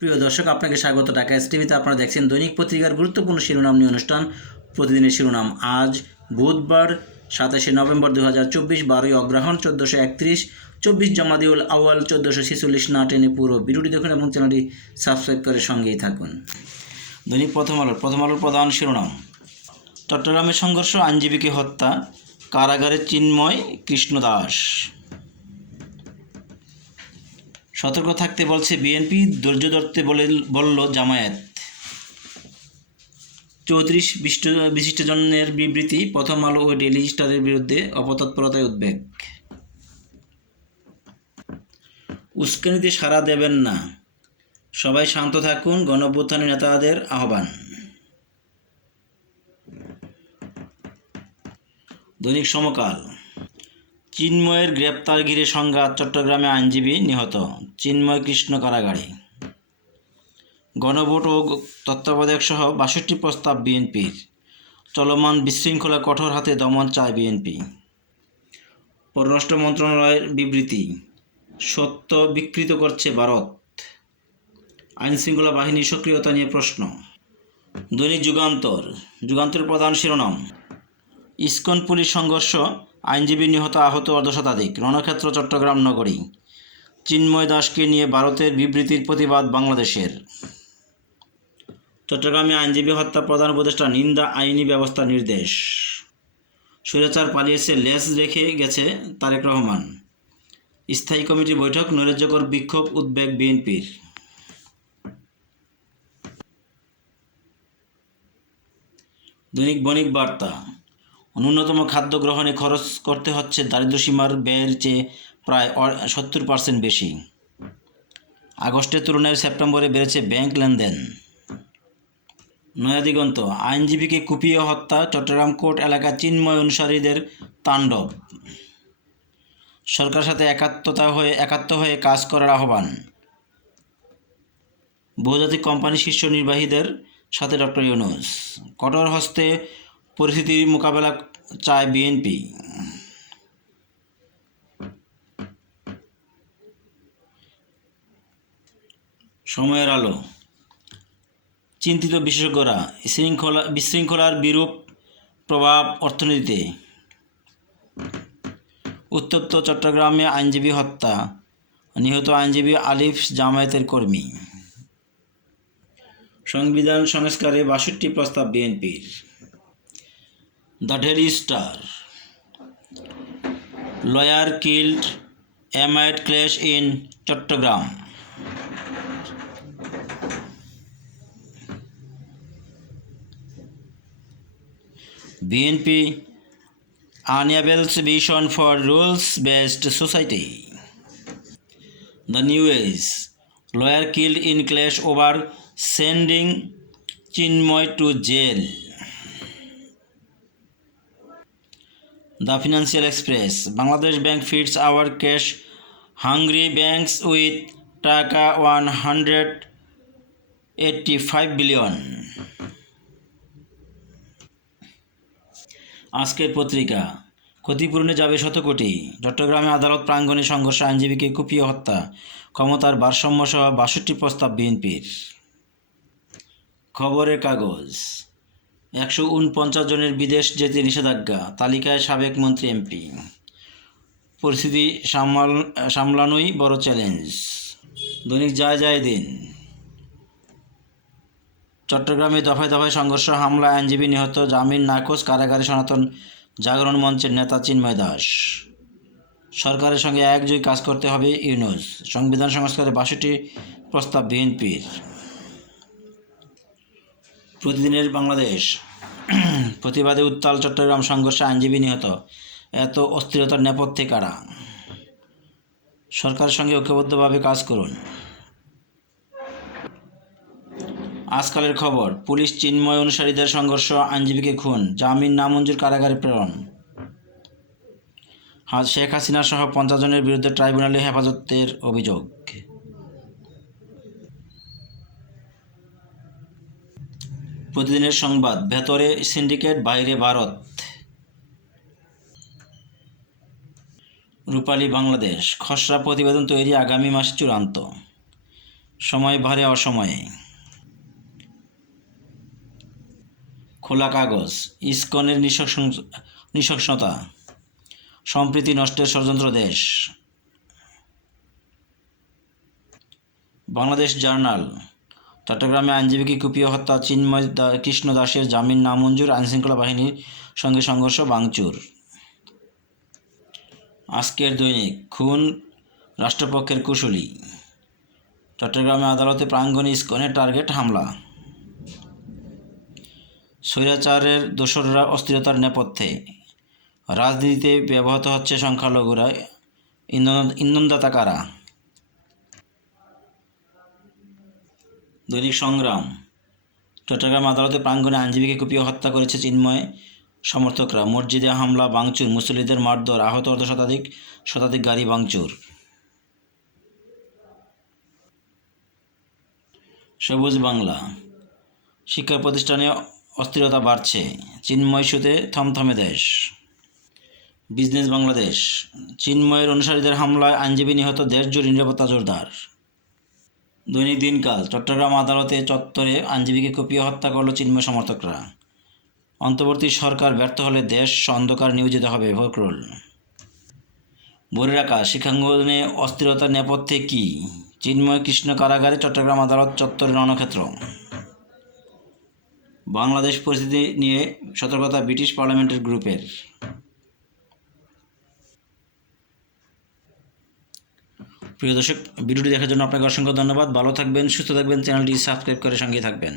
প্রিয় দর্শক, আপনাকে স্বাগত ঢাকা এস টিভিতে। আপনারা দেখছেন দৈনিক পত্রিকার গুরুত্বপূর্ণ শিরোনাম নিয়ে অনুষ্ঠান প্রতিদিনের শিরোনাম। আজ বুধবার 27 নভেম্বর 2024, 12ই অগ্রহায়ণ 1431, 24 জামাদিউল আউয়াল 1446। না টেনে পুরো ভিডিওটি দেখুন এবং চ্যানেলটি সাবস্ক্রাইব করে সঙ্গেই থাকুন। দৈনিক প্রথম আলোর প্রধান শিরোনাম: চট্টগ্রামের সংঘর্ষ, আইনজীবীকে হত্যা, কারাগারে চিন্ময় কৃষ্ণ দাস। সতর্ক থাকতে বলছে বিএনপি, ধৈর্য ধরতে বলল জামায়াত। 34 বিশিষ্টজনের বিবৃতি। প্রথম আলো ও ডেইলি স্টারের বিরুদ্ধে অপতৎপরতায় উদ্বেগ। উস্কানিতে সাড়া দেবেন না, সবাই শান্ত থাকুন, গণঅভ্যুত্থানের নেতাদের আহ্বান। দৈনিক সমকাল: চিন্ময়ের গ্রেপ্তার ঘিরে সংঘাত, চট্টগ্রামে আইনজীবী নিহত, চিন্ময় কৃষ্ণ কারাগারে। গণভোট ও তত্ত্বাবধায়ক সহ 62 প্রস্তাব বিএনপির। চলমান বিশৃঙ্খলা কঠোর হাতে দমন চায় বিএনপি। পররাষ্ট্র মন্ত্রণালয়ের বিবৃতি: সত্য বিকৃত করছে ভারত। আইনশৃঙ্খলা বাহিনীর সক্রিয়তা নিয়ে প্রশ্ন। দৈনিক যুগান্তরের প্রধান শিরোনাম: ইসকন পুলিশ সংঘর্ষ, আইনজীবী নিহত, আহত অর্ধশতাধিক, রণক্ষেত্র চট্টগ্রাম নগরী। চিন্ময় দাসকে নিয়ে ভারতের বিবৃতির প্রতিবাদ বাংলাদেশের। চট্টগ্রামে আইনজীবী হত্যা, প্রধান উপদেষ্টা নিন্দা, আইনি ব্যবস্থার নির্দেশ। স্বৈরাচার পালিয়েছে, লেজ রেখে গেছে তারেক রহমান। স্থায়ী কমিটির বৈঠক, নৈরাজ্যকর বিক্ষোভ, উদ্বেগ বিএনপির। দৈনিক বণিক বার্তা: ন্যূনতম খাদ্য গ্রহণে খরচ করতে হচ্ছে দারিদ্র্যসীমার ব্যয়ের চেয়ে প্রায় 70% বেশি। আগস্টের তুলনায় সেপ্টেম্বরে বেড়েছে ব্যাংক লেনদেন। নয়াদিগন্ত: আইনজীবীকে কুপিয়ে হত্যা, চট্টগ্রাম কোর্ট এলাকা চিন্ময় অনুসারীদের তাণ্ডব। সরকারের সাথে একাত্ম হয়ে কাজ করার আহ্বান। বহুজাতিক কোম্পানি শীর্ষ নির্বাহীদের সাথে ডক্টর ইউনূস। কঠোর হস্তে পরিস্থিতির মোকাবেলা চায় বিএনপি। সময়ের আলো: চিন্তিত বিশেষজ্ঞরা, বিশৃঙ্খলার বিরূপ প্রভাব অর্থনীতিতে। উত্তপ্ত চট্টগ্রামে আইনজীবী হত্যা, নিহত আইনজীবী আলিফ জামায়াতের কর্মী। সংবিধান সংস্কারে 62 প্রস্তাব বিএনপির। The Daily Star: lawyer killed amid clash in Chattogram. BNP unveils vision for rules-based society. The New Age: lawyer killed in clash over sending Chinmoy to jail. The Financial Express: Bangladesh Bank feeds our cash-hungry banks with টাকা 185 billion. আজকের পত্রিকা: ক্ষতিপূরণে যাবে 100 কোটি। চট্টগ্রামে আদালত প্রাঙ্গণে সংঘর্ষ, আইনজীবীকে কুপিয়ে হত্যা, ক্ষমতার ভারসাম্য সহ 62 প্রস্তাব বিএনপির। খবরের কাগজ: 149 জনের বিদেশ যেতে নিষেধাজ্ঞা, তালিকায় সাবেক মন্ত্রী, এমপি। পরিস্থিতি সামলানোই বড় চ্যালেঞ্জ। দৈনিক যায় দিন: চট্টগ্রামে দফায় দফায় সংঘর্ষ, হামলা, আইনজীবী নিহত, জামিন নাকচ, কারাগারে সনাতন জাগরণ মঞ্চের নেতা চিন্ময় দাস। সরকারের সঙ্গে একযোগে কাজ করতে হবে ইউনূস। সংবিধান সংস্কারে 62 প্রস্তাব বিএনপির। প্রতিদিনের বাংলাদেশ: প্রতিবাদে উত্তাল চট্টগ্রাম, সংঘর্ষে আইনজীবী নিহত, এত অস্থিরতার নেপথ্যে কারা? সরকারের সঙ্গে ঐক্যবদ্ধভাবে কাজ করুন। আজকালের খবর: পুলিশ চিন্ময় অনুসারীদের সংঘর্ষ, আইনজীবীকে খুন, জামিন নামঞ্জুর, কারাগারে প্রেরণ। শেখ হাসিনা সহ 50 জনের বিরুদ্ধে ট্রাইব্যুনালে হেফাজতের অভিযোগ। প্রতিদিনের সংবাদ: ভেতরে সিন্ডিকেট, বাইরে ভারত। রূপালী বাংলাদেশ: খসড়া প্রতিবেদন তৈরি, আগামী মাসে চূড়ান্ত। সময় ভারে অসময়ে। খোলা কাগজ, ইসকনের নৃশংসতা, সম্প্রীতি নষ্টের ষড়যন্ত্র দেশ। বাংলাদেশ জার্নাল, চট্টগ্রামে আইনজীবীকে কুপিয়ে হত্যা, চিন্ময় কৃষ্ণ দাসের জামিন নামঞ্জুর, আইনশৃঙ্খলা বাহিনীর সঙ্গে সংঘর্ষ, ভাঙচুর। আজকের দৈনিক, খুন রাষ্ট্রপক্ষের কুশলী, চট্টগ্রামে আদালতে প্রাঙ্গণে ইসকনের টার্গেট হামলা। স্বৈরাচারের দোসররা অস্থিরতার নেপথ্যে, রাজনীতিতে ব্যবহৃত হচ্ছে সংখ্যালঘুরা, ইন্ধনদাতা কারা। দৈনিক সংগ্রাম, চট্টগ্রাম আদালতে প্রাঙ্গণে আইনজীবীকে কুপিয়ে হত্যা করেছে চিন্ময় সমর্থকরা, মসজিদে হামলা, ভাঙচুর, মুসল্লিদের মারধর, আহত শতাধিক গাড়ি ভাঙচুর। সবুজ বাংলা, শিক্ষা প্রতিষ্ঠানে অস্থিরতা বাড়ছে, চিন্ময় ইস্যুতে থমথমে দেশ। বিজনেস বাংলাদেশ, চিন্ময়ের অনুসারীদের হামলায় আইনজীবী নিহত, দেশজুড়ে নিরাপত্তা জোরদার। দৈনিক দিনকাল, চট্টগ্রাম আদালতে চত্বরে আইনজীবীকে কুপিয়ে হত্যা করল চিন্ময় সমর্থকরা, অন্তর্বর্তী সরকার ব্যর্থ হলে দেশ অন্ধকার নিয়োজিত হবে, ফখরুল। ভোরের আকাশ, শিক্ষাঙ্গনে অস্থিরতার নেপথ্যে কি, চিন্ময় কৃষ্ণ কারাগারে, চট্টগ্রাম আদালত চত্বরে রণক্ষেত্র। বাংলাদেশ পরিস্থিতি নিয়ে সতর্কতা ব্রিটিশ পার্লামেন্টের গ্রুপের। প্রিয় দর্শক, ভিডিওটি দেখার জন্য আপনাকে অসংখ্য ধন্যবাদ। ভালো থাকবেন, সুস্থ থাকবেন, চ্যানেলটি সাবস্ক্রাইব করে সঙ্গে থাকবেন।